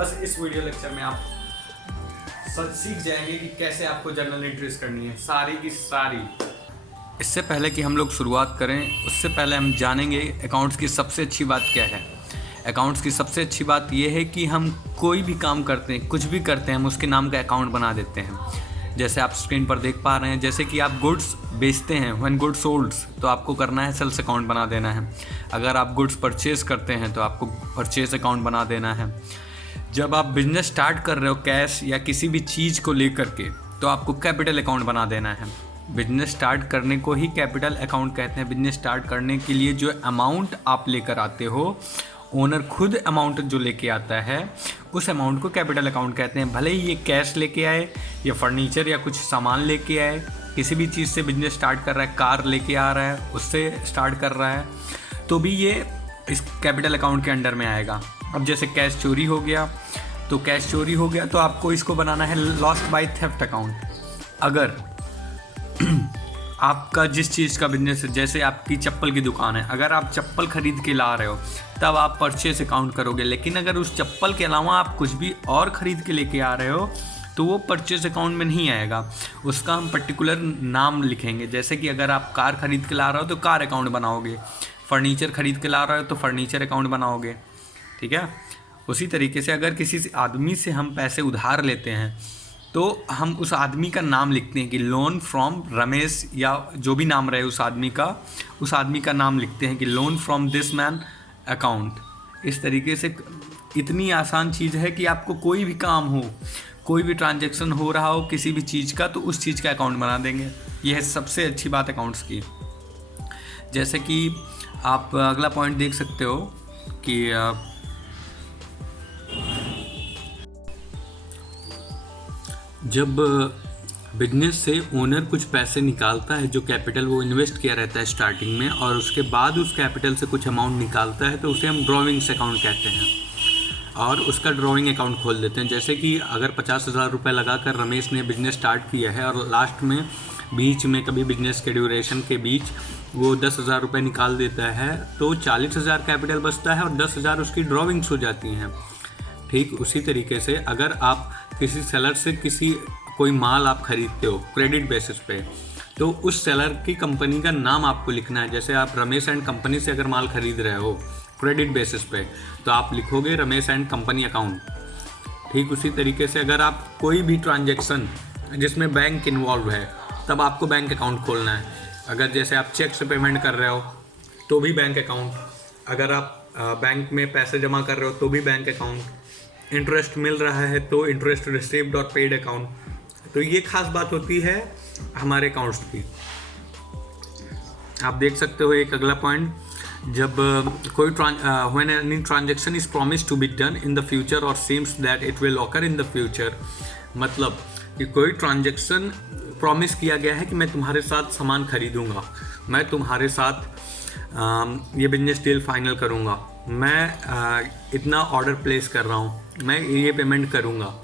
बस इस video lecture में आप सीख जाएंगे कि कैसे आपको जर्नल एंट्रीज करनी है, सारी की सारी। इससे पहले कि हम लोग शुरुआत करें, उससे पहले हम जानेंगे अकाउंट्स की सबसे अच्छी बात क्या है। अकाउंट्स की सबसे अच्छी बात यह है कि हम कोई भी काम करते हैं, कुछ भी करते हैं, हम उसके नाम का अकाउंट बना देते हैं। जैसे आप स्क्रीन पर देख पा रहे हैं, जैसे कि आप गुड्स बेचते हैं, व्हेन गुड्स सोल्ड्स, तो आपको करना है सेल्स अकाउंट बना देना है। अगर आप गुड्स परचेज़ करते हैं तो आपको परचेज़ अकाउंट बना देना है। जब आप बिजनेस स्टार्ट कर रहे हो कैश या किसी भी चीज़ को लेकर के, तो आपको कैपिटल अकाउंट बना देना है। बिजनेस स्टार्ट करने को ही कैपिटल अकाउंट कहते हैं। बिजनेस स्टार्ट करने के लिए जो अमाउंट आप लेकर आते हो, ओनर खुद अमाउंट जो लेके आता है, उस अमाउंट को कैपिटल अकाउंट कहते हैं। भले ही ये कैश लेके आए या फर्नीचर या कुछ सामान लेके आए, किसी भी चीज़ से बिजनेस स्टार्ट कर रहा है, कार लेके आ रहा है, उससे स्टार्ट कर रहा है, तो भी ये इस कैपिटल अकाउंट के अंडर में आएगा। अब जैसे कैश चोरी हो गया, तो कैश चोरी हो गया तो आपको इसको बनाना है लॉस्ट बाय थेफ्ट अकाउंट। अगर आपका जिस चीज़ का बिजनेस है, जैसे आपकी चप्पल की दुकान है, अगर आप चप्पल खरीद के ला रहे हो तब आप परचेस अकाउंट करोगे। लेकिन अगर उस चप्पल के अलावा आप कुछ भी और ख़रीद के लेके आ रहे हो तो वो परचेस अकाउंट में नहीं आएगा। उसका हम पर्टिकुलर नाम लिखेंगे। जैसे कि अगर आप कार खरीद के ला रहे हो तो कार अकाउंट बनाओगे, फर्नीचर खरीद के ला रहे हो तो फर्नीचर अकाउंट बनाओगे, ठीक है। उसी तरीके से अगर किसी आदमी से हम पैसे उधार लेते हैं तो हम उस आदमी का नाम लिखते हैं कि लोन फ्रॉम रमेश, या जो भी नाम रहे उस आदमी का नाम लिखते हैं कि loan from this man account. इस तरीके से इतनी आसान चीज़ है कि आपको कोई भी काम हो, कोई भी ट्रांजैक्शन हो रहा हो किसी भी चीज़ का, तो उस चीज़ का अकाउंट बना देंगे। यह है सबसे अच्छी बात अकाउंट्स की। जैसे कि आप अगला पॉइंट देख सकते हो कि जब बिजनेस से ओनर कुछ पैसे निकालता है, जो कैपिटल वो इन्वेस्ट किया रहता है स्टार्टिंग में, और उसके बाद उस कैपिटल से कुछ अमाउंट निकालता है, तो उसे हम ड्रॉविंग्स अकाउंट कहते हैं और उसका ड्रॉविंग अकाउंट खोल देते हैं। जैसे कि अगर 50,000 रुपये लगाकर रमेश ने बिज़नेस स्टार्ट किया है और लास्ट में बीच में कभी बिजनेस के ड्यूरेशन के बीच वो 10,000 रुपये निकाल देता है, तो 40,000 कैपिटल बचता है और 10,000 उसकी ड्रॉविंग्स हो जाती हैं। ठीक उसी तरीके से अगर आप किसी सेलर से कोई माल आप खरीदते हो क्रेडिट बेसिस पे, तो उस सेलर की कंपनी का नाम आपको लिखना है। जैसे आप रमेश एंड कंपनी से अगर माल खरीद रहे हो क्रेडिट बेसिस पे, तो आप लिखोगे रमेश एंड कंपनी अकाउंट। ठीक उसी तरीके से अगर आप कोई भी ट्रांजैक्शन जिसमें बैंक इन्वॉल्व है, तब आपको बैंक अकाउंट खोलना है। अगर जैसे आप चेक से पेमेंट कर रहे हो तो भी बैंक अकाउंट, अगर आप बैंक में पैसे जमा कर रहे हो तो भी बैंक अकाउंट, इंटरेस्ट मिल रहा है तो इंटरेस्ट रिसीव्ड और पेड अकाउंट। तो ये खास बात होती है हमारे अकाउंट्स की। आप देख सकते हो एक अगला पॉइंट, जब कोई when any transaction is promised to be done in the future और seems that it will occur in the future, मतलब कि कोई ट्रांजैक्शन प्रॉमिस किया गया है कि मैं तुम्हारे साथ सामान खरीदूंगा, मैं तुम्हारे साथ ये बिजनेस डील फाइनल करूंगा, मैं इतना ऑर्डर प्लेस कर रहा हूँ, मैं ये पेमेंट करूँगा।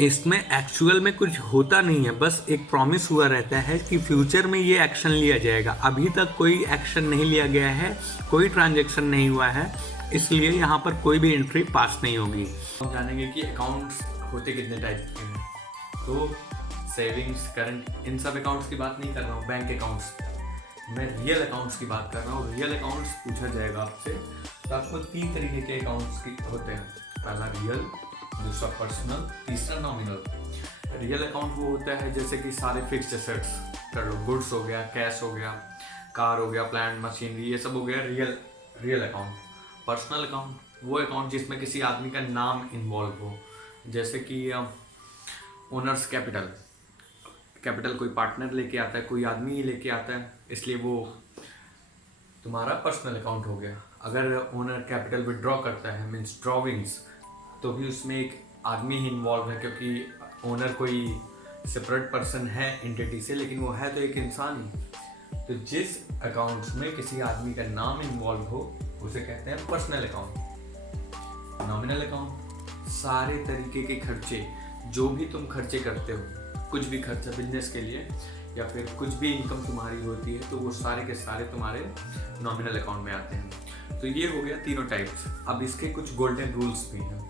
इसमें एक्चुअल में कुछ होता नहीं है, बस एक प्रॉमिस हुआ रहता है कि फ्यूचर में ये एक्शन लिया जाएगा। अभी तक कोई एक्शन नहीं लिया गया है, कोई ट्रांजैक्शन नहीं हुआ है, इसलिए यहाँ पर कोई भी एंट्री पास नहीं होगी। हम जानेंगे कि अकाउंट्स होते कितने टाइप के हैं। तो सेविंग्स, करंट, इन सब अकाउंट्स की बात नहीं कर रहा हूँ, बैंक अकाउंट्स, मैं रियल अकाउंट्स की बात कर रहा हूँ। रियल अकाउंट्स पूछा जाएगा आपसे, तो आपको 3 तरीके के अकाउंट्स की होते हैं। पहला रियल, दूसरा पर्सनल, तीसरा नॉमिनल। रियल अकाउंट वो होता है जैसे कि सारे फिक्स्ड एसेट्स कर लो, गुड्स हो गया, कैश हो गया, कार हो गया, प्लांट मशीनरी, ये सब हो गया रियल अकाउंट। पर्सनल अकाउंट वो अकाउंट जिसमें किसी आदमी का नाम इन्वॉल्व हो, जैसे कि ओनर्स कैपिटल कोई पार्टनर लेके आता है, कोई आदमी ही लेके आता है, इसलिए वो तुम्हारा पर्सनल अकाउंट हो गया। अगर ओनर कैपिटल विड्रॉ करता है, मीन्स ड्रॉविंग्स, तो भी उसमें एक आदमी ही इन्वॉल्व है, क्योंकि ओनर कोई सेपरेट पर्सन है एंटिटी से, लेकिन वो है तो एक इंसान ही। तो जिस अकाउंट्स में किसी आदमी का नाम इन्वॉल्व हो उसे कहते हैं पर्सनल अकाउंट। नॉमिनल अकाउंट सारे तरीके के खर्चे, जो भी तुम खर्चे करते हो, कुछ भी खर्चा बिजनेस के लिए या फिर कुछ भी इनकम तुम्हारी होती है, तो वो सारे के सारे तुम्हारे नॉमिनल अकाउंट में आते हैं। तो ये हो गया तीनों टाइप्स। अब इसके कुछ गोल्डन रूल्स भी हैं।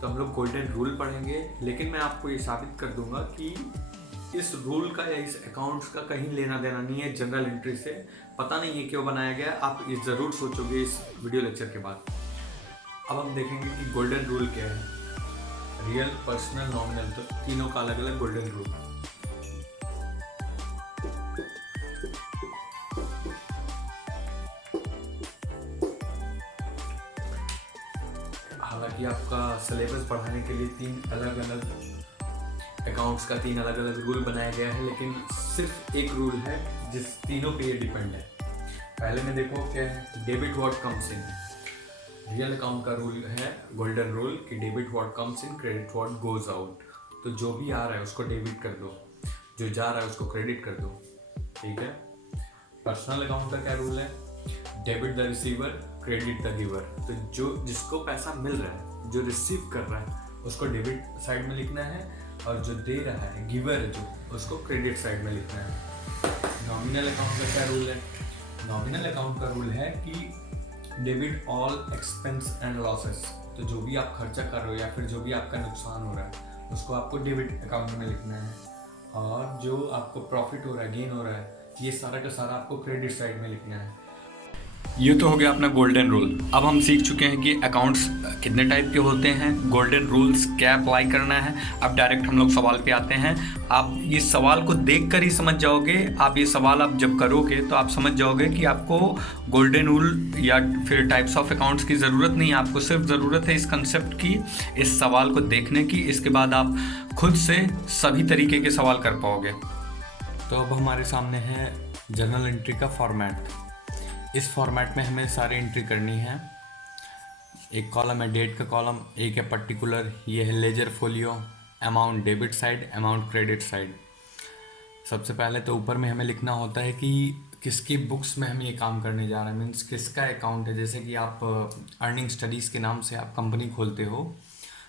तो हम लोग गोल्डन रूल पढ़ेंगे, लेकिन मैं आपको ये साबित कर दूंगा कि इस रूल का या इस अकाउंट्स का कहीं लेना देना नहीं है जनरल एंट्री से। पता नहीं है क्यों बनाया गया, आप ये ज़रूर सोचोगे इस वीडियो लेक्चर के बाद। अब हम देखेंगे कि गोल्डन रूल क्या है, रियल, पर्सनल, नॉमिनल, तो तीनों का अलग अलग गोल्डन रूल। हालांकि आपका सिलेबस बढ़ाने के लिए 3 अलग अलग अकाउंट्स का 3 अलग अलग रूल बनाया गया है, लेकिन सिर्फ एक रूल है जिस तीनों पे ये डिपेंड है। पहले में देखो क्या है, debit what comes in. Real account का रूल है गोल्डन रूल कि debit what comes in, credit what goes out. तो जो भी आ रहा है उसको डेबिट कर दो, जो जा रहा है उसको क्रेडिट कर दो, ठीक है। पर्सनल अकाउंट का क्या रूल है, debit the receiver, credit the giver. तो जो जिसको पैसा मिल रहा है, जो रिसीव कर रहा है, उसको डेबिट साइड में लिखना है, और जो दे रहा है, गिवर है जो, उसको क्रेडिट साइड में लिखना है। नॉमिनल अकाउंट का क्या रूल है, नॉमिनल अकाउंट का रूल है कि debit all expense and losses. तो जो भी आप खर्चा कर रहे हो या फिर जो भी आपका नुकसान हो रहा है उसको आपको डेबिट अकाउंट में लिखना है, और जो आपको प्रॉफिट हो रहा है, गेन हो रहा है, ये सारा का सारा आपको क्रेडिट साइड में लिखना है। ये तो हो गया अपना गोल्डन रूल। अब हम सीख चुके हैं कि अकाउंट्स कितने टाइप के होते हैं, गोल्डन रूल्स क्या अप्लाई करना है। अब डायरेक्ट हम लोग सवाल पे आते हैं। आप ये सवाल को देखकर ही समझ जाओगे, आप ये सवाल आप जब करोगे तो आप समझ जाओगे कि आपको गोल्डन रूल या फिर टाइप्स ऑफ अकाउंट्स की ज़रूरत नहीं है। आपको सिर्फ ज़रूरत है इस कंसेप्ट की, इस सवाल को देखने की। इसके बाद आप खुद से सभी तरीके के सवाल कर पाओगे। तो अब हमारे सामने है जर्नल एंट्री का फॉर्मेट। इस फॉर्मेट में हमें सारी एंट्री करनी है। एक कॉलम है डेट का कॉलम, एक है पर्टिकुलर, ये है laser folio, amount debit side, amount credit side. सबसे पहले तो ऊपर में हमें लिखना होता है कि किसकी बुक्स में हम ये काम करने जा रहे हैं, मीन्स किसका अकाउंट है। जैसे कि आप अर्निंग स्टडीज़ के नाम से आप कंपनी खोलते हो,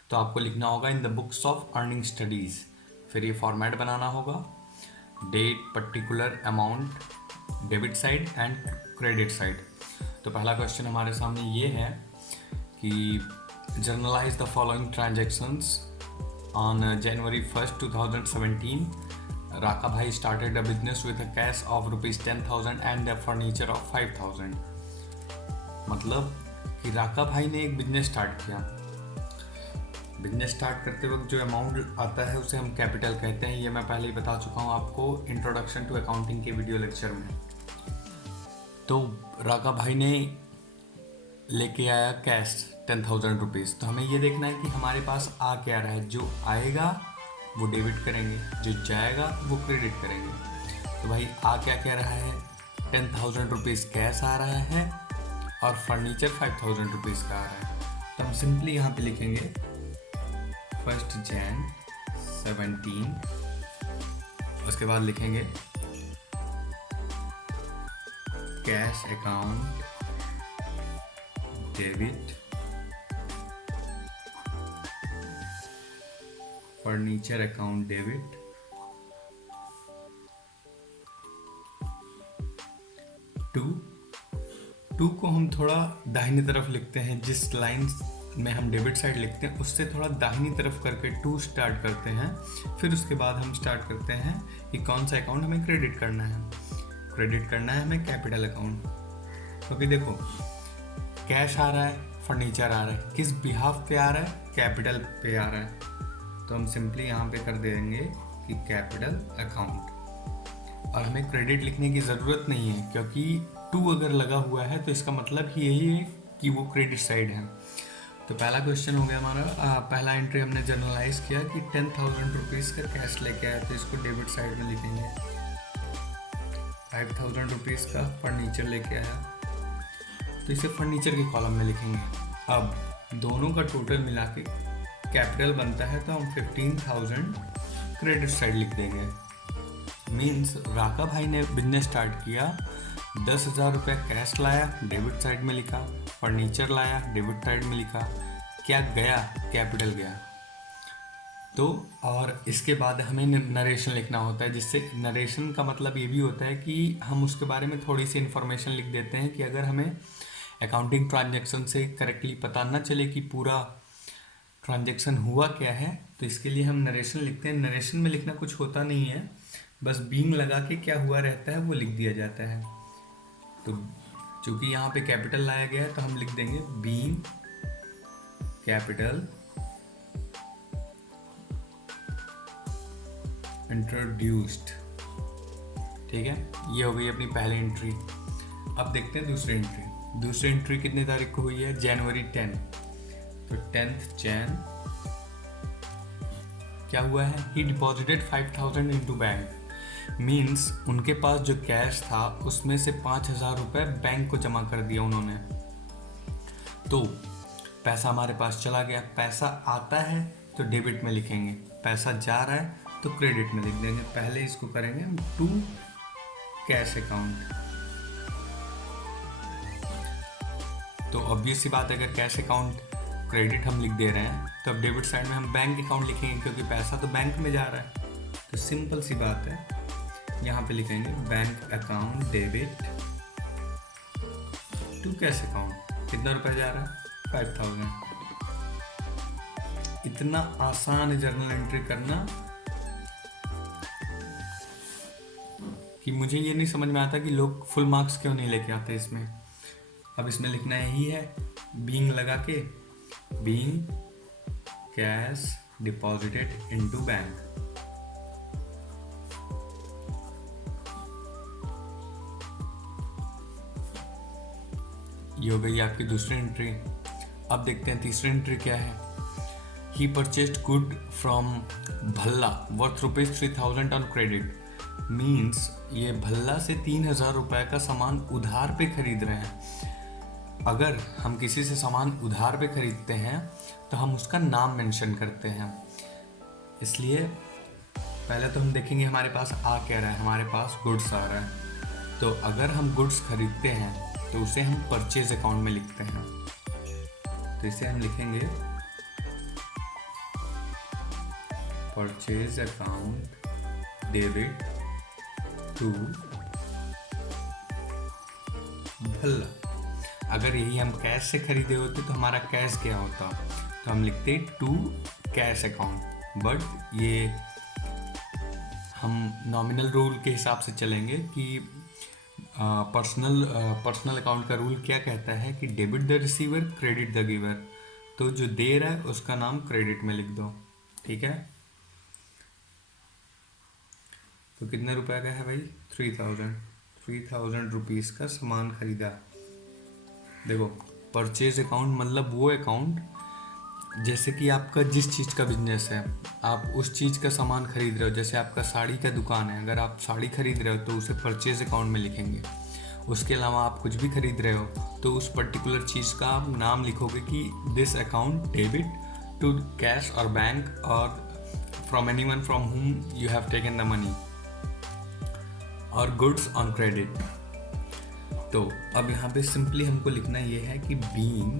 तो आपको लिखना होगा in the books of earning studies. फिर ये फॉर्मेट बनाना होगा, date, particular, amount, debit side and credit side. तो पहला क्वेश्चन हमारे सामने ये है कि journalize the following transactions on January 1st, 2017 Raka भाई started a business with a cash of ₹10,000 and a furniture of 5,000। मतलब कि राका भाई ने एक बिजनेस स्टार्ट किया। बिजनेस स्टार्ट करते वक्त जो अमाउंट आता है उसे हम कैपिटल कहते हैं। ये मैं पहले ही बता चुका हूँ आपको इंट्रोडक्शन टू अकाउंटिंग के वीडियो लेक्चर में। तो राका भाई ने लेके आया कैश 10,000 रुपीज़। तो हमें ये देखना है कि हमारे पास आ क्या रहा है। जो आएगा वो डेबिट करेंगे, जो जाएगा वो क्रेडिट करेंगे। तो भाई आ क्या क्या रहा है, 10,000 रुपीज़ कैश आ रहा है और फर्नीचर 5,000 रुपीज़ का आ रहा है। तो हम सिंपली यहाँ पे लिखेंगे 1 Jan 17, उसके बाद लिखेंगे cash account debit, furniture account debit, to को हम थोड़ा दाहिनी तरफ लिखते हैं। जिस लाइन में हम डेबिट साइड लिखते हैं उससे थोड़ा दाहिनी तरफ करके 2 स्टार्ट करते हैं। फिर उसके बाद हम स्टार्ट करते हैं कि कौन सा अकाउंट हमें क्रेडिट करना है। क्रेडिट करना है हमें कैपिटल अकाउंट, क्योंकि देखो कैश आ रहा है, फर्नीचर आ रहा है, किस बिहाफ पे आ रहा है, कैपिटल पे आ रहा है। तो हम सिंपली यहाँ पे कर देंगे कि कैपिटल अकाउंट, और हमें क्रेडिट लिखने की ज़रूरत नहीं है, क्योंकि 2 अगर लगा हुआ है तो इसका मतलब ही यही है कि वो क्रेडिट साइड है। तो पहला क्वेश्चन हो गया हमारा, पहला एंट्री हमने जर्नलाइज किया कि 10,000 रुपीज़ का कैश लेके आया, तो इसको डेबिट साइड में लिखेंगे। 5,000 रुपीज़ का फर्नीचर लेके आया, तो इसे फर्नीचर के कॉलम में लिखेंगे। अब दोनों का टोटल मिला के कैपिटल बनता है, तो हम 15,000 क्रेडिट साइड लिख देंगे। मीन्स राका भाई ने बिजनेस स्टार्ट किया, 10,000 रुपये कैश लाया, डेबिट साइड में लिखा, फर्नीचर लाया, डेबिट साइड में लिखा, क्या गया, कैपिटल गया। तो और इसके बाद हमें नरेशन लिखना होता है, जिससे नरेशन का मतलब ये भी होता है कि हम उसके बारे में थोड़ी सी इन्फॉर्मेशन लिख देते हैं कि अगर हमें अकाउंटिंग ट्रांजैक्शन से करेक्टली पता न चले कि पूरा ट्रांजैक्शन हुआ क्या है, तो इसके लिए हम नरेशन लिखते हैं। नरेशन में लिखना कुछ होता नहीं है, बस बीइंग लगा के क्या हुआ रहता है वो लिख दिया जाता है। तो चूंकि यहाँ पे कैपिटल लाया गया है तो हम लिख देंगे बीइंग कैपिटल इंट्रोड्यूस्ड। ठीक है, ये हो गई अपनी पहली एंट्री। अब देखते हैं दूसरी एंट्री। दूसरी एंट्री कितने तारीख को हुई है? जनवरी 10। तो 10th Jan क्या हुआ है? ही डिपॉजिटेड 5000 इनटू बैंक। मीन्स उनके पास जो कैश था उसमें से 5000 रुपये बैंक को जमा कर दिया उन्होंने। तो पैसा हमारे पास चला गया। पैसा आता है तो डेबिट में लिखेंगे, पैसा जा रहा है तो क्रेडिट में लिख देंगे। पहले इसको करेंगे हम टू कैश अकाउंट। तो ऑब्वियस सी बात है, अगर कैश अकाउंट क्रेडिट हम लिख दे रहे हैं तो अब डेबिट साइड में हम बैंक अकाउंट लिखेंगे, क्योंकि पैसा तो बैंक में जा रहा है। तो सिंपल सी बात है, यहाँ पे लिखेंगे bank account debit to cash account. कितना रुपया जा रहा है? 5000। इतना आसान है जर्नल एंट्री करना कि मुझे ये नहीं समझ में आता कि लोग फुल मार्क्स क्यों नहीं लेके आते इसमें। अब इसमें लिखना यही है, बीइंग लगा के, being cash deposited into bank. ये हो गई आपकी दूसरी एंट्री। अब देखते हैं तीसरी एंट्री क्या है। He purchased good from Bhalla worth ₹3000 on credit. Means ये भल्ला से 3000 रुपये का सामान उधार पे खरीद रहे हैं। अगर हम किसी से सामान उधार पे खरीदते हैं तो हम उसका नाम मेंशन करते हैं। इसलिए पहले तो हम देखेंगे हमारे पास आ क्या रहा है। हमारे पास गुड्स आ रहा है, तो अगर हम गुड्स खरीदते हैं तो उसे हम परचेज अकाउंट में लिखते हैं। तो इसे हम लिखेंगे purchase account debit to Bhalla. अगर यही हम कैश से खरीदे होते तो हमारा कैश क्या होता? तो हम लिखते टू कैश अकाउंट। बट ये हम नॉमिनल रूल के हिसाब से चलेंगे कि पर्सनल अकाउंट का रूल क्या कहता है कि debit the receiver credit the giver. तो जो दे रहा है उसका नाम क्रेडिट में लिख दो। ठीक है, तो कितने रुपए का है भाई? 3000 रुपीज़ का सामान खरीदा। देखो, परचेज अकाउंट मतलब वो अकाउंट, जैसे कि आपका जिस चीज़ का बिजनेस है, आप उस चीज़ का सामान खरीद रहे हो। जैसे आपका साड़ी का दुकान है, अगर आप साड़ी खरीद रहे हो तो उसे परचेज अकाउंट में लिखेंगे। उसके अलावा आप कुछ भी खरीद रहे हो तो उस पर्टिकुलर चीज़ का आप नाम लिखोगे कि this account debit to cash और बैंक और from anyone from whom you have taken the money और गुड्स ऑन क्रेडिट। तो अब यहाँ पे सिंपली हमको लिखना ये है कि being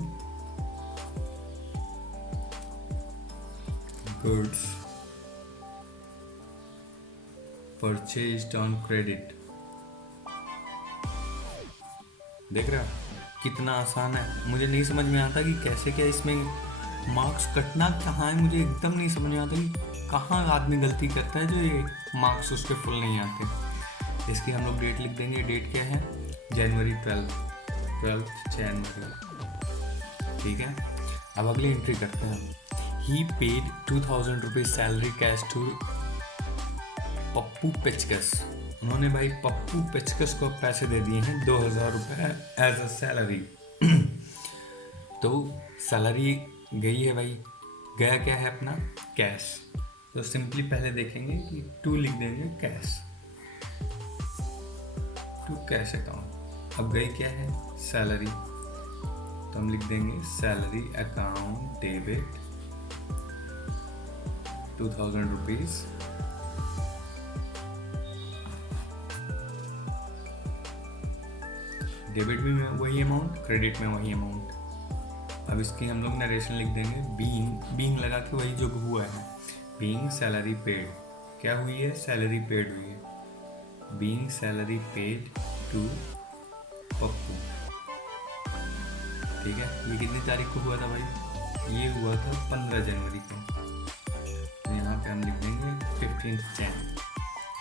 goods purchased on credit. देख रहे हो कितना आसान है। मुझे नहीं समझ में आता कि कैसे क्या इसमें मार्क्स कटना कहाँ है। मुझे एकदम नहीं समझ में आता कि कहाँ आदमी गलती करता है जो ये मार्क्स उसके फुल नहीं आते। इसकी हम लोग डेट लिख देंगे। डेट क्या है? जनवरी 12th जनवरी। ठीक है, अब अगली एंट्री करते हैं। He paid 2000 rupees salary cash to Pappu Pechkas. उन्होंने भाई पप्पू पेचकस को पैसे दे दिए हैं 2000 रुपये एज अ सैलरी। तो सैलरी गई है भाई, गया क्या है अपना? कैश। तो सिंपली पहले देखेंगे कि टू लिख देंगे कैश, टू कैश अकाउंट। अब गई क्या है? सैलरी। तो हम लिख देंगे salary account debit 2000 rupees debit में वही अमाउंट, क्रेडिट में वही अमाउंट। अब इसकी हम लोग नरेशन लिख देंगे बीइंग लगा के वही जो हुआ है। बीइंग सैलरी पेड, क्या हुई है? सैलरी पेड हुई है। Being salary paid to Pappu. ठीक है, ये कितनी तारीख को हुआ था भाई? ये हुआ था 15 जनवरी को, तो यहाँ पे हम लिख देंगे 15 जैन।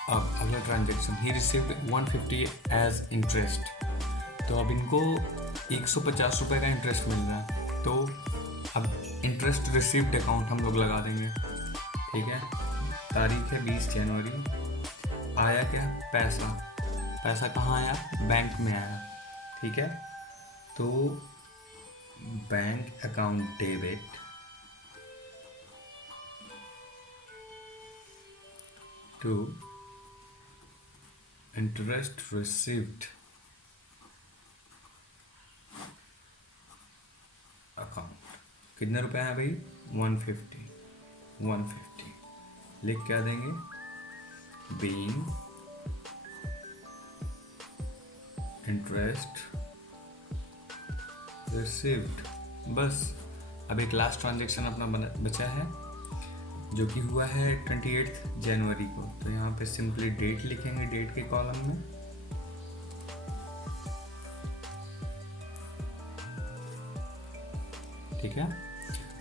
अब अगला transaction, he received 150 as interest. तो अब इनको 150 रुपये का इंटरेस्ट मिल रहा है, तो अब इंटरेस्ट रिसीव्ड अकाउंट हम लोग लगा देंगे। ठीक है, तारीख है 20 जनवरी। आया क्या? पैसा। पैसा कहाँ आया? बैंक में आया। ठीक है, तो bank account debit to interest received account. कितने रुपए हैं भाई? 150 लिख क्या देंगे? Being interest received. बस अब एक लास्ट ट्रांजेक्शन अपना बचा है, जो कि हुआ है 28 जनवरी को। तो यहाँ पे सिंपली डेट लिखेंगे, डेट के कॉलम में। ठीक है,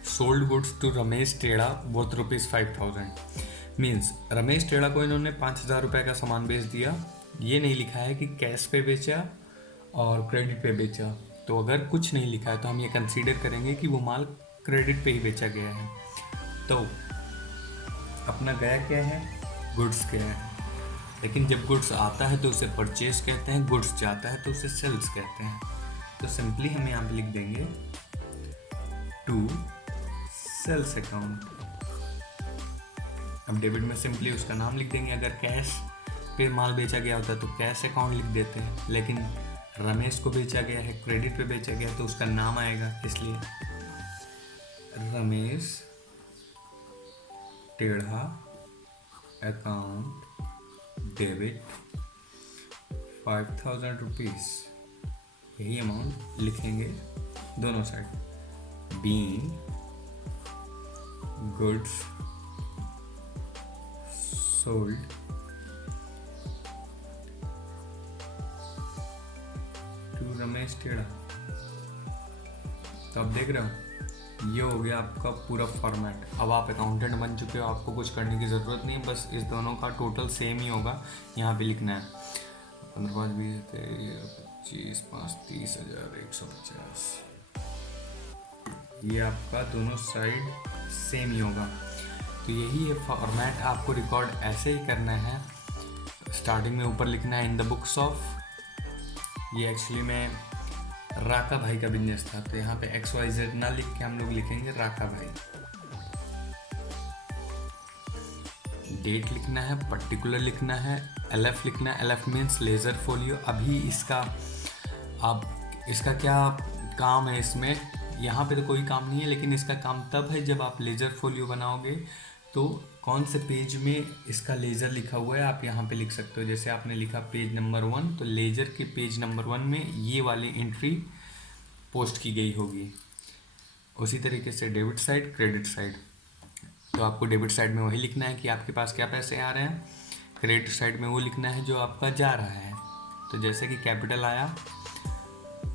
सोल्ड गुड्स टू रमेश टेढ़ा वर्थ ₹5000। मीन्स रमेश टेढ़ा को इन्होंने 5000 रुपये का सामान बेच दिया। ये नहीं लिखा है कि कैश पे बेचा और क्रेडिट पे बेचा। तो अगर कुछ नहीं लिखा है तो हम ये कंसीडर करेंगे कि वो माल क्रेडिट पे ही बेचा गया है। तो अपना गया क्या है? गुड्स गया है। लेकिन जब गुड्स आता है तो उसे परचेज कहते हैं, गुड्स जाता है तो उसे सेल्स कहते हैं। तो सिंपली हम यहाँ पे लिख देंगे टू सेल्स अकाउंट। अब डेबिट में सिंपली उसका नाम लिख देंगे। अगर कैश पे माल बेचा गया होता है तो कैश अकाउंट लिख देते हैं, लेकिन रमेश को बेचा गया है, क्रेडिट पे बेचा गया है, तो उसका नाम आएगा, इसलिए Ramesh Tedha account debit 5000 rupees. यही अमाउंट लिखेंगे दोनों side. Being goods sold to Ramesh Tedha. तो आप देख रहे हो, ये हो गया आपका पूरा फॉर्मेट। अब आप अकाउंटेंट बन चुके हो, आपको कुछ करने की ज़रूरत नहीं, बस इस दोनों का टोटल सेम ही होगा। यहाँ पे लिखना है 15, 5, 20, 25, 5, 30,150। ये आपका दोनों साइड सेम ही होगा। तो यही है फॉर्मेट, आपको रिकॉर्ड ऐसे ही करना है। स्टार्टिंग में ऊपर लिखना है इन द बुक्स ऑफ। ये एक्चुअली में राका भाई का बिजनेस था, तो यहाँ पे XYZ ना लिख के हम लोग लिखेंगे राका भाई। डेट लिखना है, पर्टिकुलर लिखना है, LF लिखना है। LF means laser folio. अभी इसका इसका क्या काम है इसमें? यहाँ पे तो कोई काम नहीं है, लेकिन इसका काम तब है जब आप लेज़र फोलियो बनाओगे। तो कौन से पेज में इसका लेज़र लिखा हुआ है आप यहाँ पे लिख सकते हो। जैसे आपने लिखा पेज नंबर 1, तो लेज़र के पेज नंबर 1 में ये वाली एंट्री पोस्ट की गई होगी। उसी तरीके से डेबिट साइड, क्रेडिट साइड। तो आपको डेबिट साइड में वही लिखना है कि आपके पास क्या पैसे आ रहे हैं, क्रेडिट साइड में वो लिखना है जो आपका जा रहा है। तो जैसे कि कैपिटल आया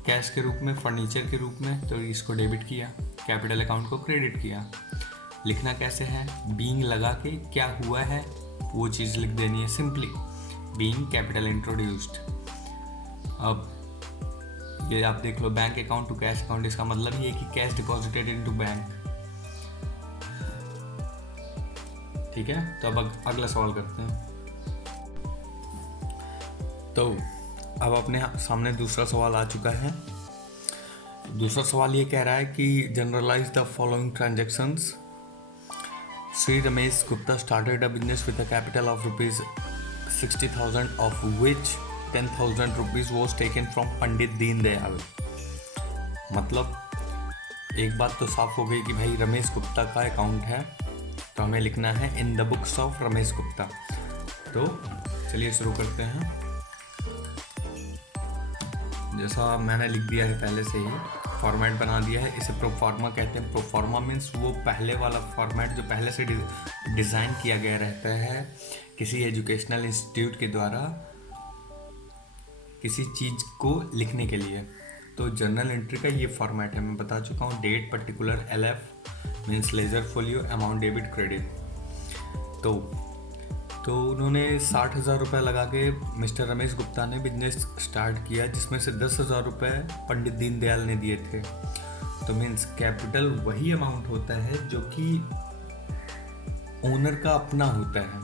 कैश के रूप में, फर्नीचर के रूप में, तो इसको डेबिट किया, कैपिटल अकाउंट को क्रेडिट किया। लिखना कैसे है? बीइंग लगा के क्या हुआ है वो चीज़ लिख देनी है सिंपली। Being capital introduced. अब ये आप देख लो, bank account to cash account, इसका मतलब ये है कि कैश डिपॉजिटेड इनटू बैंक। ठीक है, तो अब अगला सवाल करते हैं। तो अब अपने सामने दूसरा सवाल आ चुका है। दूसरा सवाल ये कह रहा है कि journalize the following transactions. Sri Ramesh Gupta started a business with a capital of ₹60,000, of which 10,000 rupees was taken from Pandit Deendayal. मतलब एक बात तो साफ हो गई कि भाई रमेश गुप्ता का अकाउंट है, तो हमें लिखना है इन the books of Ramesh Gupta. तो चलिए शुरू करते हैं। जैसा मैंने लिख दिया है पहले से ही, फॉर्मेट बना दिया है, इसे प्रोफार्मा कहते हैं। प्रोफार्मा मीन्स वो पहले वाला फॉर्मेट जो पहले से डिज़ाइन किया गया रहता है किसी एजुकेशनल इंस्टीट्यूट के द्वारा किसी चीज़ को लिखने के लिए। तो जर्नल एंट्री का ये फॉर्मेट है, मैं बता चुका हूँ। Date, particular, LF, means ledger folio amount debit credit. तो उन्होंने 60,000 रुपये लगा के मिस्टर रमेश गुप्ता ने बिजनेस स्टार्ट किया, जिसमें से 10,000 रुपये पंडित दीनदयाल ने दिए थे। तो मीन्स कैपिटल वही अमाउंट होता है जो कि ओनर का अपना होता है।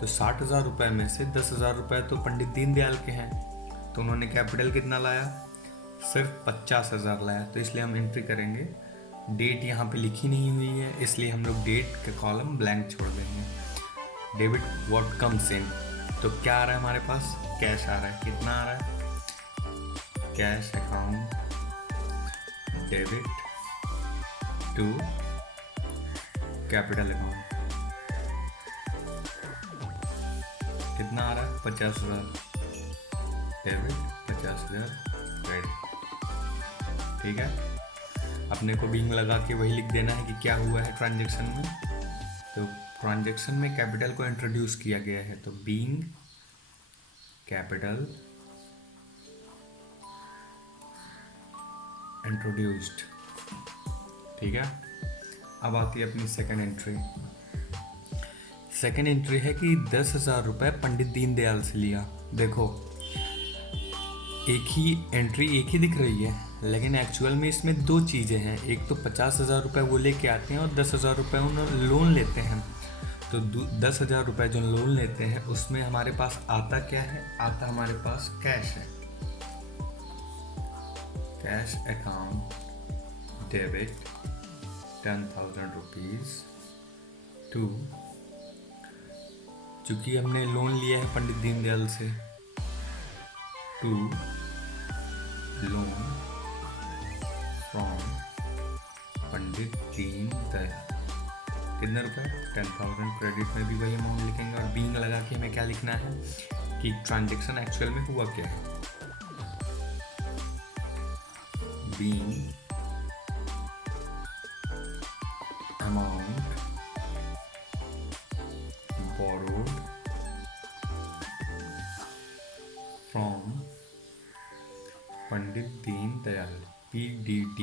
तो 60,000 रुपये में से 10,000 रुपये तो पंडित दीनदयाल के हैं, तो उन्होंने कैपिटल कितना लाया? सिर्फ 50,000 लाया। तो इसलिए हम एंट्री करेंगे, डेट यहाँ पे लिखी नहीं हुई है इसलिए हम लोग डेट का कॉलम ब्लैंक छोड़ देंगे। डेबिट व्हाट कम्स इन, तो क्या आ रहा है हमारे पास? कैश आ रहा है। कितना आ रहा है? Cash account debit to capital account. कितना आ रहा है? 50,000 डेबिट, 50,000 क्रेडिट। ठीक है, अपने को बीइंग लगा के वही लिख देना है कि क्या हुआ है ट्रांजैक्शन में। तो ट्रांजैक्शन में कैपिटल को इंट्रोड्यूस किया गया है, तो बीइंग कैपिटल इंट्रोड्यूस्ड। ठीक है, अब आती है अपनी सेकंड एंट्री। सेकंड एंट्री है कि 10,000 रुपये पंडित दीनदयाल से लिया। देखो एक ही एंट्री एक ही दिख रही है, लेकिन एक्चुअल में इसमें दो चीज़ें हैं। एक तो 50,000 रुपये वो लेके आते हैं और 10,000 रुपये उन्होंने लोन लेते हैं। तो 10,000 रुपये जो लोन लेते हैं उसमें हमारे पास आता क्या है? आता हमारे पास कैश है। Cash account debit 10,000 rupees to, चूँकि हमने लोन लिया है पंडित दीनदयाल से, to loan from Pandit Deendayal. कितने रुपए? 10,000। क्रेडिट में भी वही अमाउंट लिखेंगे और बीइंग लगा के हमें क्या लिखना है कि ट्रांजैक्शन एक्चुअल में हुआ क्या है। Being amount borrowed from Pandit Deendayal, PDD।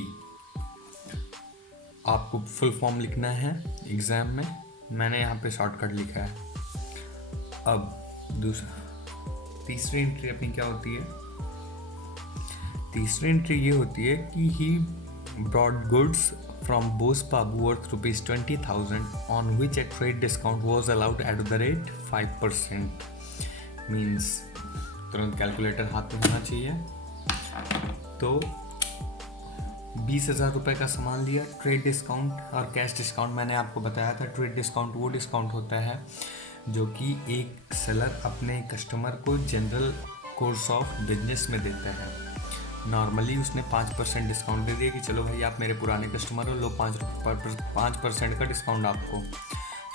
आपको फुल फॉर्म लिखना है एग्ज़ाम में, मैंने यहाँ पे शॉर्टकट लिखा है। अब तीसरी एंट्री अपनी क्या होती है? तीसरी एंट्री ये होती है कि he brought goods from Bose Babu worth ₹20,000 on which a trade discount was allowed at the rate 5%। Means तुरंत कैलकुलेटर हाथ में होना चाहिए। तो 20,000 रुपये का सामान लिया, ट्रेड डिस्काउंट और कैश डिस्काउंट मैंने आपको बताया था। ट्रेड डिस्काउंट वो डिस्काउंट होता है जो कि एक सेलर अपने कस्टमर को जनरल कोर्स ऑफ बिजनेस में देता है। नॉर्मली उसने 5% डिस्काउंट दे दिया कि चलो भाई आप मेरे पुराने कस्टमर हो, लो 5% का डिस्काउंट आपको।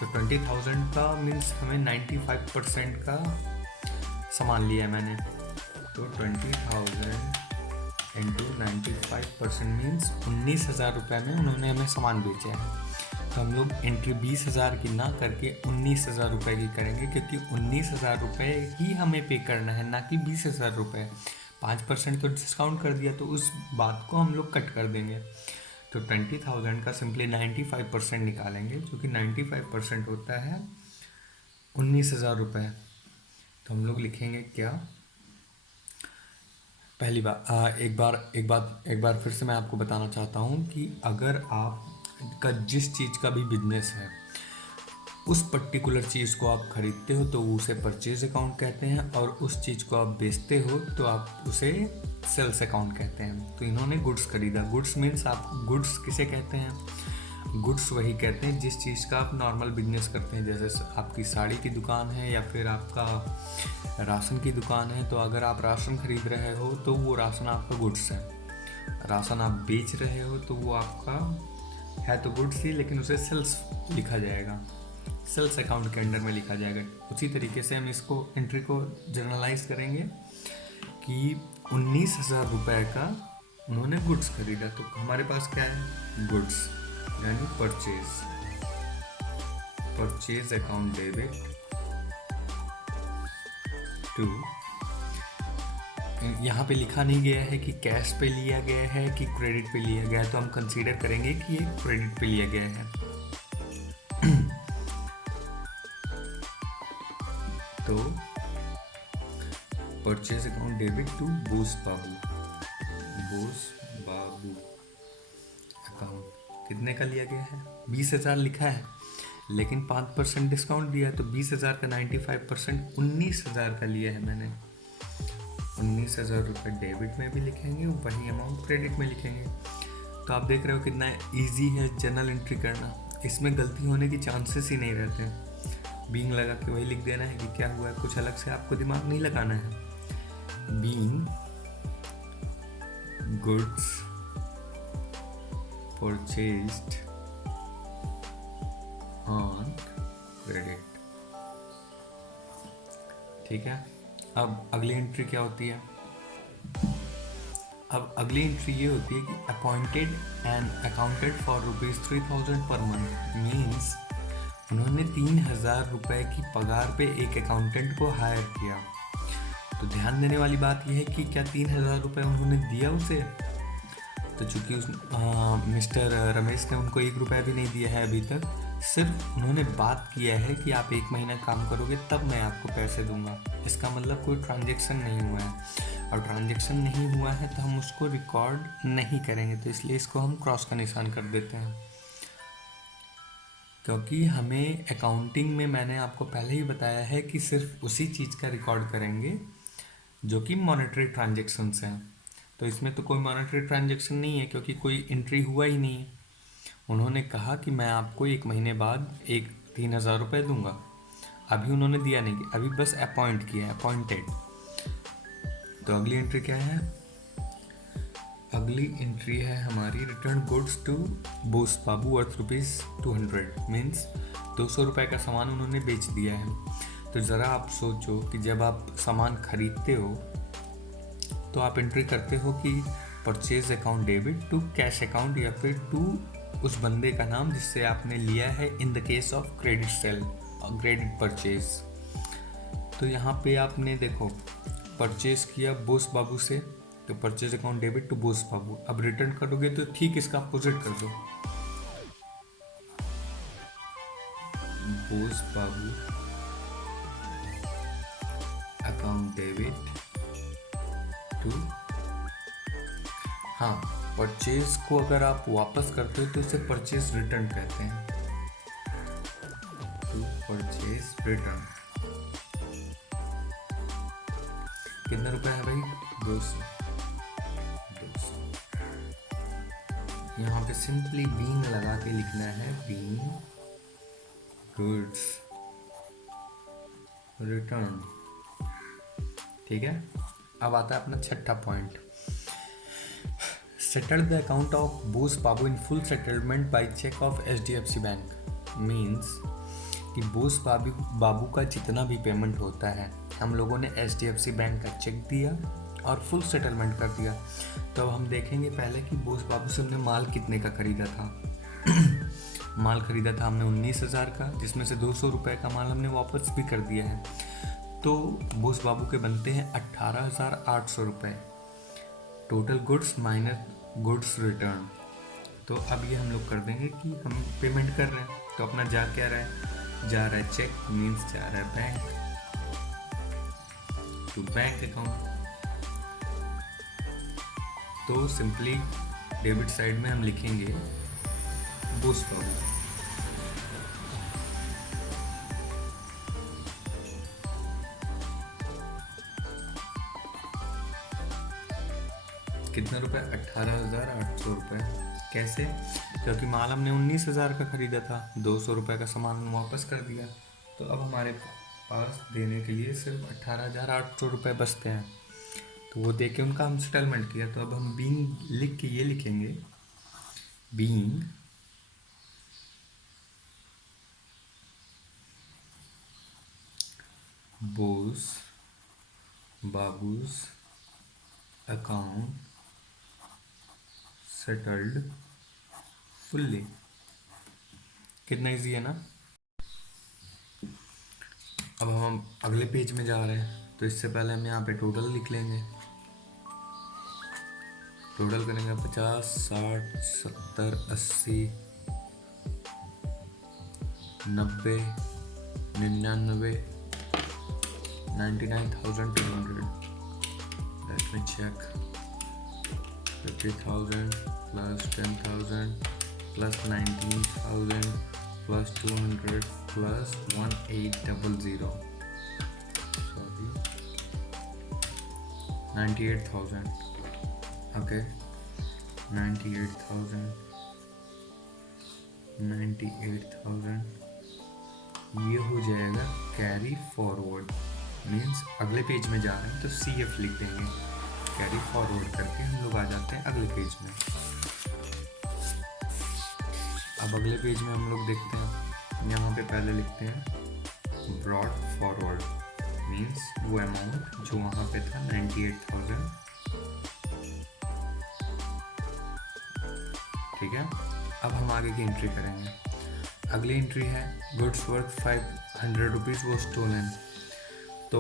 तो 20,000 का मीन्स हमें 95% का सामान लिया है मैंने। तो 20,000 इंटू 95% मीन्स 19,000 रुपये में उन्होंने हमें सामान बेचा है। तो हम लोग एंट्री 20,000 की ना करके 19,000 रुपये की करेंगे, क्योंकि 19,000 रुपये ही हमें पे करना है, ना कि 20,000 रुपये। 5% तो डिस्काउंट कर दिया तो उस बात को हम लोग कट कर देंगे। तो 20,000 का सिंपली 95% निकालेंगे, जो कि 95% होता है 19,000 रुपये। तो हम लोग लिखेंगे क्या? पहली बार एक बार फिर से मैं आपको बताना चाहता हूँ कि अगर आपका जिस चीज़ का भी बिजनेस है, उस पर्टिकुलर चीज़ को आप खरीदते हो तो उसे परचेज अकाउंट कहते हैं, और उस चीज़ को आप बेचते हो तो आप उसे सेल्स अकाउंट कहते हैं। तो इन्होंने गुड्स खरीदा। गुड्स मीन्स आप गुड्स किसे कहते हैं? गुड्स वही कहते हैं जिस चीज़ का आप नॉर्मल बिजनेस करते हैं। जैसे आपकी साड़ी की दुकान है या फिर आपका राशन की दुकान है, तो अगर आप राशन खरीद रहे हो तो वो राशन आपका गुड्स है। राशन आप बेच रहे हो तो वो आपका है तो गुड्स ही, लेकिन उसे सेल्स लिखा जाएगा, सेल्स अकाउंट के अंडर में लिखा जाएगा। उसी तरीके से हम इसको एंट्री को जर्नलाइज करेंगे कि 19,000 रुपये का उन्होंने गुड्स खरीदा। तो हमारे पास क्या है? गुड्स यानी परचेज अकाउंट डेबिट टू यहाँ पे लिखा नहीं गया है कि कैश पे लिया गया है कि क्रेडिट पे लिया गया है, तो हम कंसीडर करेंगे कि ये क्रेडिट पे लिया गया है। तो purchase account debit to Bose Babu account कितने का लिया गया है? 20,000 लिखा है, लेकिन 5% डिस्काउंट दिया है, तो 20,000 का 95% 19,000 का लिया है मैंने। 19,000 रुपये डेबिट में भी लिखेंगे, वही अमाउंट क्रेडिट में लिखेंगे। तो आप देख रहे हो कितना ईजी है जर्नल एंट्री करना, इसमें गलती होने की चांसेस ही नहीं रहते हैं। बीइंग लगा के वही लिख देना है कि क्या हुआ है, कुछ अलग से आपको दिमाग नहीं लगाना है। Being goods purchased on credit. ठीक है, अब अगली एंट्री क्या होती है? अब अगली एंट्री ये होती है कि appointed and accounted for ₹3,000 per month. Means उन्होंने 3,000 रुपये की पगार पे एक अकाउंटेंट को हायर किया। तो ध्यान देने वाली बात यह है कि क्या 3,000 रुपये उन्होंने दिया उसे? तो चूंकि मिस्टर रमेश ने उनको 1 रुपया भी नहीं दिया है अभी तक, सिर्फ उन्होंने बात किया है कि आप 1 महीना काम करोगे तब मैं आपको पैसे दूंगा। इसका मतलब कोई ट्रांजैक्शन नहीं हुआ है, और ट्रांजैक्शन नहीं हुआ है तो हम उसको रिकॉर्ड नहीं करेंगे, तो इसलिए इसको हम क्रॉस का निशान कर देते हैं। क्योंकि हमें अकाउंटिंग में मैंने आपको पहले ही बताया है कि सिर्फ उसी चीज़ का रिकॉर्ड करेंगे जो कि मॉनेटरी ट्रांजेक्शन्स हैं। तो इसमें तो कोई मॉनेटरी ट्रांजेक्शन नहीं है, क्योंकि कोई एंट्री हुआ ही नहीं है। उन्होंने कहा कि मैं आपको 1 महीने बाद 3,000 रुपये दूंगा, अभी उन्होंने दिया नहीं, अभी बस अपॉइंट किया है, अपॉइंटेड। तो अगली एंट्री क्या है? अगली एंट्री है हमारी return goods to Bose Babu worth ₹200। Means 200 रुपये का सामान उन्होंने बेच दिया है। तो ज़रा आप सोचो कि जब आप सामान खरीदते हो तो आप एंट्री करते हो कि purchase account debit to cash account, या फिर टू उस बंदे का नाम जिससे आपने लिया है in the case of credit sale और क्रेडिट परचेज। तो यहाँ पे आपने देखो परचेज किया बोस बाबू से, तो purchase account debit to Bose Babu. अब रिटर्न करोगे तो ठीक इसका अपोजिट कर दो, Bose Babu account debit to, हाँ, परचेज को अगर आप वापस करते हो तो इसे परचेज रिटर्न कहते हैं। टू परचेज रिटर्न कितना रुपए है भाई? 200। यहाँ पे सिंपली बीइंग लगा के लिखना है, बीइंग गुड्स रिटर्न। ठीक है, अब आता है अपना छठा point. Settled the account of Bose Babu in full settlement by cheque of HDFC bank. Means कि बोस बाबू का जितना भी पेमेंट होता है हम लोगों ने HDFC बैंक का चेक दिया और फुल सेटलमेंट कर दिया। तो अब हम देखेंगे पहले कि बोस बाबू से हमने माल कितने का खरीदा था। माल खरीदा था हमने 19,000 का, जिसमें से 200 रुपये का माल हमने वापस भी कर दिया है। तो बोस बाबू के बनते हैं 18,800 रुपये। Total goods minus goods return. तो अब ये हम लोग कर देंगे कि हम पेमेंट कर रहे हैं, तो अपना जा क्या रहा है? जा रहा है चेक, मीन्स जा रहा है बैंक टू बैंक अकाउंट। तो सिंपली डेबिट साइड में हम लिखेंगे बोस बाबू। कितने रुपए? 18,800 रुपये। कैसे? क्योंकि माल हमने 19,000 का खरीदा था, 200 रुपये का सामान हमने वापस कर दिया, तो अब हमारे पास देने के लिए सिर्फ 18,800 रुपये बचते हैं। तो वो दे के उनका हम सेटलमेंट किया। तो अब हम बीइंग लिख के ये लिखेंगे, being Bose babus account settled fully. कितना इजी है ना। अब हम अगले पेज में जा रहे हैं, तो इससे पहले हम यहाँ पे टोटल लिख लेंगे। टोटल करेंगे 50, 60, 70, 80, 90, 99, 99,200. Let me check. 50,000 plus 10,000 plus 19,000 plus 200 plus 1800. Sorry, 98,000. Okay, 98,000. ये हो जाएगा कैरी फॉरवर्ड, मीन्स अगले पेज में जा रहे हैं तो CF लिख देंगे, कैरी फॉरवर्ड करके हम लोग आ जाते हैं अगले पेज में। अब अगले पेज में हम लोग देखते हैं, यहाँ पे पहले लिखते हैं ब्रॉड फॉरवर्ड, मीन्स वो अमाउंट जो वहाँ पे था 98,000, ठीक है। अब हम आगे की एंट्री करेंगे। अगली एंट्री है गुड्स वर्थ 500 रुपीज़ वो स्टोलन। तो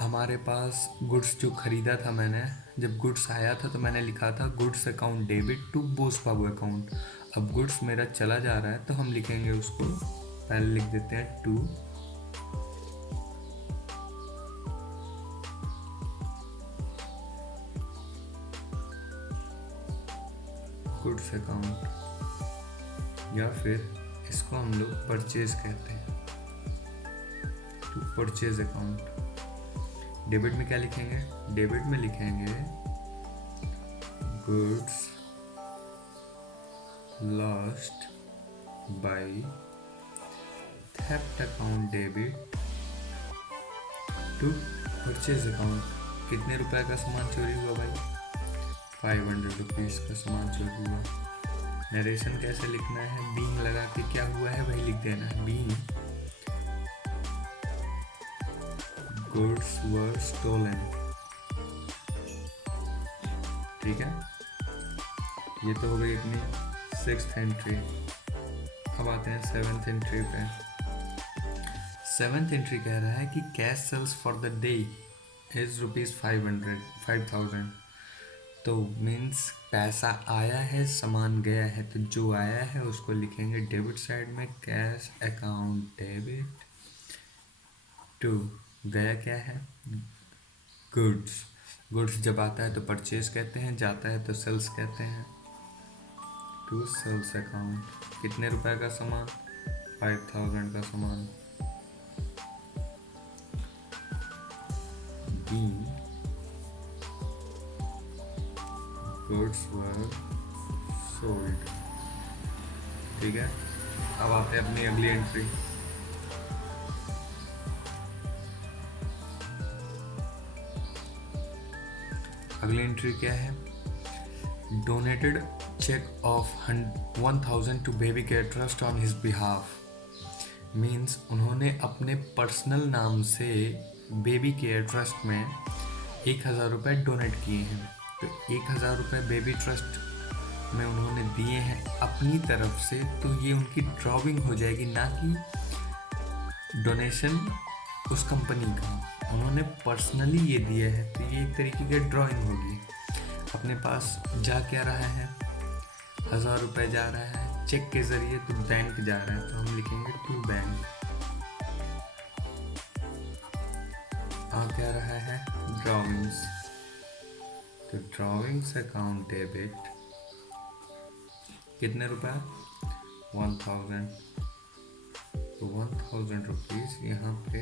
हमारे पास गुड्स जो ख़रीदा था मैंने, जब गुड्स आया था तो मैंने लिखा था goods account debit to Bose Babu account. अब गुड्स मेरा चला जा रहा है तो हम लिखेंगे उसको, पहले लिख देते हैं टू गुड्स अकाउंट, या फिर इसको हम लोग परचेज कहते हैं, टू परचेज अकाउंट। डेबिट में क्या लिखेंगे? डेबिट में लिखेंगे goods lost by theft account debit to purchase account. कितने रुपए का सामान चोरी हुआ भाई? 500 रुपीज़ का सामान चोरी हुआ। नरेशन कैसे लिखना है? बीइंग लगा के क्या हुआ है वही लिख देना है, बीइंग गुड्स वर स्टोलन, ठीक है। ये तो हो गई अपनी 6th एंट्री। अब आते हैं 7th एंट्री पे। 7th एंट्री कह रहा है कि cash sales for the day is ₹5,000। तो मीन्स पैसा आया है, सामान गया है, तो जो आया है उसको लिखेंगे डेबिट साइड में, कैश अकाउंट डेबिट टू, गया क्या है? गुड्स। गुड्स जब आता है तो परचेज कहते हैं, जाता है तो सेल्स कहते हैं, टू सेल्स अकाउंट। कितने रुपए का सामान? 5,000 का सामान। गुड्स वर सोल्ड, ठीक है। अब आते हैं अपनी अगली एंट्री। अगली एंट्री क्या है? Donated cheque of 1,000 to baby care trust on his behalf. Means उन्होंने अपने पर्सनल नाम से बेबी केयर ट्रस्ट में 1,000 रुपये डोनेट किए हैं। तो 1,000 रुपये बेबी ट्रस्ट में उन्होंने दिए हैं अपनी तरफ से, तो ये उनकी ड्राइंग हो जाएगी, ना कि डोनेशन उस कंपनी का। उन्होंने पर्सनली ये दिया है तो ये एक तरीके की ड्राइंग होगी। अपने पास जा क्या रहा है? 1,000 रुपये जा रहा है चेक के ज़रिए, तो बैंक जा रहा है, तो हम लिखेंगे टू बैंक। आ क्या रहा है? ड्राइंग्स। तो ड्राइंग्स अकाउंट डेबिट कितने रुपए? 1,000। तो 1,000 रुपीज़ यहाँ पे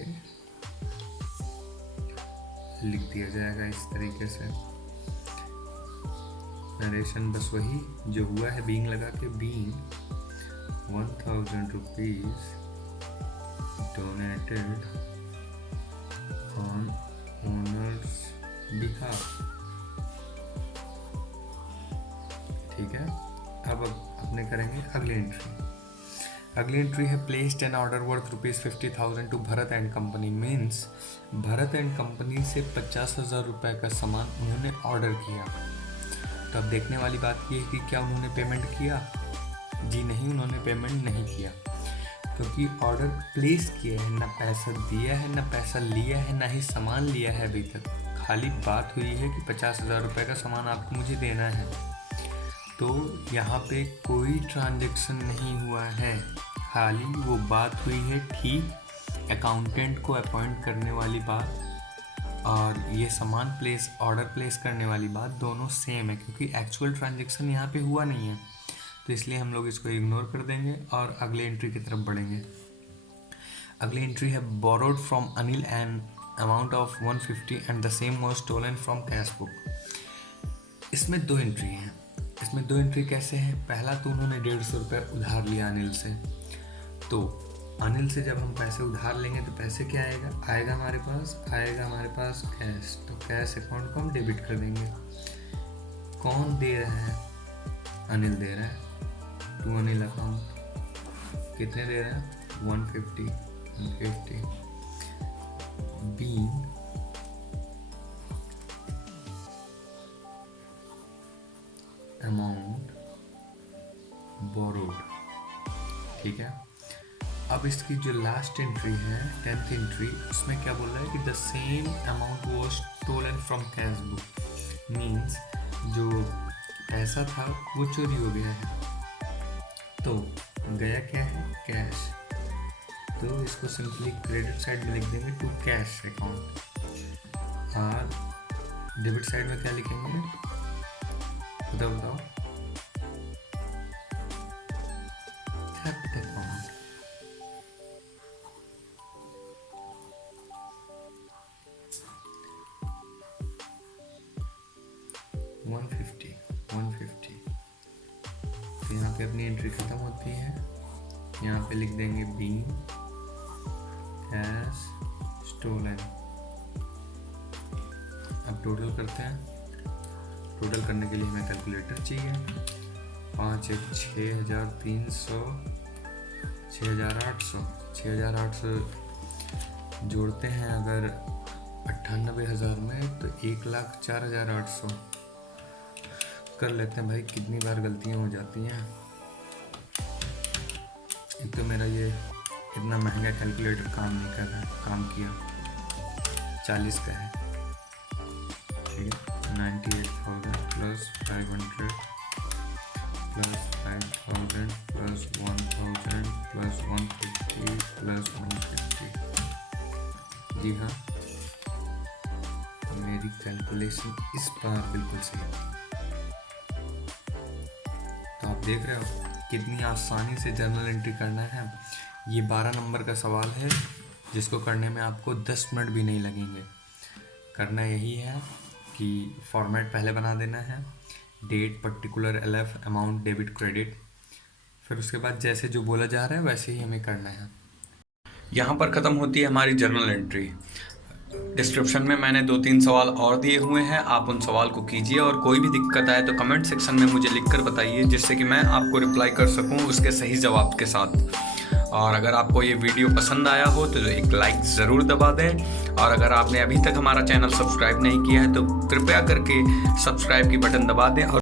लिख दिया जाएगा इस तरीके से। नरेशन बस वही जो हुआ है, बीइंग लगा के, being 1,000 rupees donated on owners behalf, ठीक है। अब अपने करेंगे अगली एंट्री। अगली एंट्री है placed an order worth ₹50,000 to Bharat and company. Means Bharat and company से 50,000 रुपये का सामान उन्होंने ऑर्डर किया। तो अब देखने वाली बात यह है कि क्या उन्होंने पेमेंट किया? जी नहीं, उन्होंने पेमेंट नहीं किया, क्योंकि ऑर्डर प्लेस किया है, ना पैसा दिया है, ना पैसा लिया है, ना ही सामान लिया है अभी तक। खाली बात हुई है कि 50,000 रुपये का सामान आपको मुझे देना है, तो यहाँ पे कोई ट्रांजैक्शन नहीं हुआ है, खाली वो बात हुई है ठीक अकाउंटेंट को अपॉइंट करने वाली बात और ये सामान ऑर्डर प्लेस करने वाली बात दोनों सेम है, क्योंकि एक्चुअल ट्रांजैक्शन यहाँ पे हुआ नहीं है। तो इसलिए हम लोग इसको इग्नोर कर देंगे और अगले एंट्री की तरफ बढ़ेंगे। अगली एंट्री है borrowed from Anil and amount of 150 and the same was stolen from cash book. इसमें 2 एंट्री हैं। इसमें 2 एंट्री कैसे हैं? पहला तो उन्होंने 150 रुपये उधार लिया अनिल से, तो अनिल से जब हम पैसे उधार लेंगे तो पैसे क्या आएगा हमारे पास कैश। तो कैश अकाउंट को हम डेबिट कर देंगे। कौन दे रहा है? अनिल दे रहा है टू अनिल अकाउंट। कितने दे रहा है? 150 बीन अमाउंट बोरोड। ठीक है, अब इसकी जो लास्ट एंट्री है 10th एंट्री, उसमें क्या बोल रहा है कि the same amount was stolen from cash book. Means जो पैसा था वो चोरी हो गया है, तो गया क्या है? कैश। तो इसको सिंपली क्रेडिट साइड में लिख देंगे टू कैश अकाउंट, और डेबिट साइड में क्या लिखेंगे? बताओ। Theft account. तो यहाँ पे अपनी एंट्री खत्म होती है। यहाँ पे लिख देंगे बीन कैश स्टोलन। अब टोटल करते हैं। टोटल करने के लिए हमें कैलकुलेटर चाहिए। 5 1 6,300 6,800 6,800 जोड़ते हैं अगर 98,000 में, तो 1,04,800 कर लेते हैं। भाई कितनी बार गलतियाँ हो जाती हैं। एक तो मेरा ये इतना महंगा कैलकुलेटर काम नहीं कर रहा, काम किया 40 का है। ठीक है, 98,000 plus 500 plus 5,000 plus 1,000 plus 150 plus 150। जी हाँ, मेरी कैलकुलेशन इस बार बिल्कुल सही थी। तो आप देख रहे हो कितनी आसानी से जर्नल एंट्री करना है। ये 12 नंबर का सवाल है जिसको करने में आपको 10 मिनट भी नहीं लगेंगे। करना यही है कि फॉर्मेट पहले बना देना है, date, particular, LF, amount, debit, credit, फिर उसके बाद जैसे जो बोला जा रहा है वैसे ही हमें करना है। यहाँ पर ख़त्म होती है हमारी जर्नल एंट्री। डिस्क्रिप्शन में मैंने 2-3 सवाल और दिए हुए हैं, आप उन सवाल को कीजिए और कोई भी दिक्कत आए तो कमेंट सेक्शन में मुझे लिखकर बताइए, जिससे कि मैं आपको रिप्लाई कर सकूं उसके सही जवाब के साथ। और अगर आपको ये वीडियो पसंद आया हो तो एक लाइक ज़रूर दबा दें, और अगर आपने अभी तक हमारा चैनल सब्सक्राइब नहीं किया है तो कृपया करके सब्सक्राइब की बटन दबा दें और